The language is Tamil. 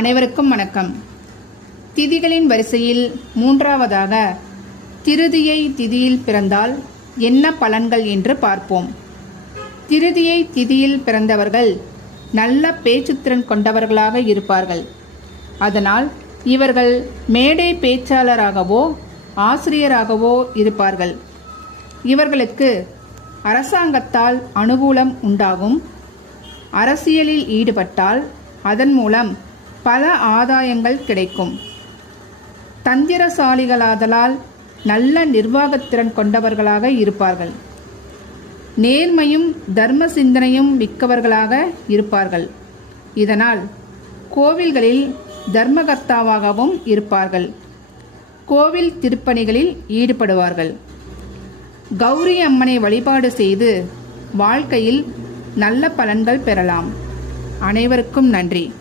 அனைவருக்கும் வணக்கம். திதிகளின் வரிசையில் மூன்றாவதாக திருதியை திதியில் பிறந்தால் என்ன பலன்கள் என்று பார்ப்போம். திருதியை திதியில் பிறந்தவர்கள் நல்ல பேச்சுத்திறன் கொண்டவர்களாக இருப்பார்கள். அதனால் இவர்கள் மேடை பேச்சாளராகவோ ஆசிரியராகவோ இருப்பார்கள். இவர்களுக்கு அரசாங்கத்தால் அனுகூலம் உண்டாகும். அரசியலில் ஈடுபட்டால் அதன் மூலம் பல ஆதாயங்கள் கிடைக்கும். தந்திரசாலிகளாதலால் நல்ல நிர்வாகத்திறன் கொண்டவர்களாக இருப்பார்கள். நேர்மையும் தர்ம சிந்தனையும் மிக்கவர்களாக இருப்பார்கள். இதனால் கோவில்களில் தர்மகர்த்தாவாகவும் இருப்பார்கள். கோவில் திருப்பணிகளில் ஈடுபடுவார்கள். கௌரி அம்மனை வழிபாடு செய்து வாழ்க்கையில் நல்ல பலன்கள் பெறலாம். அனைவருக்கும் நன்றி.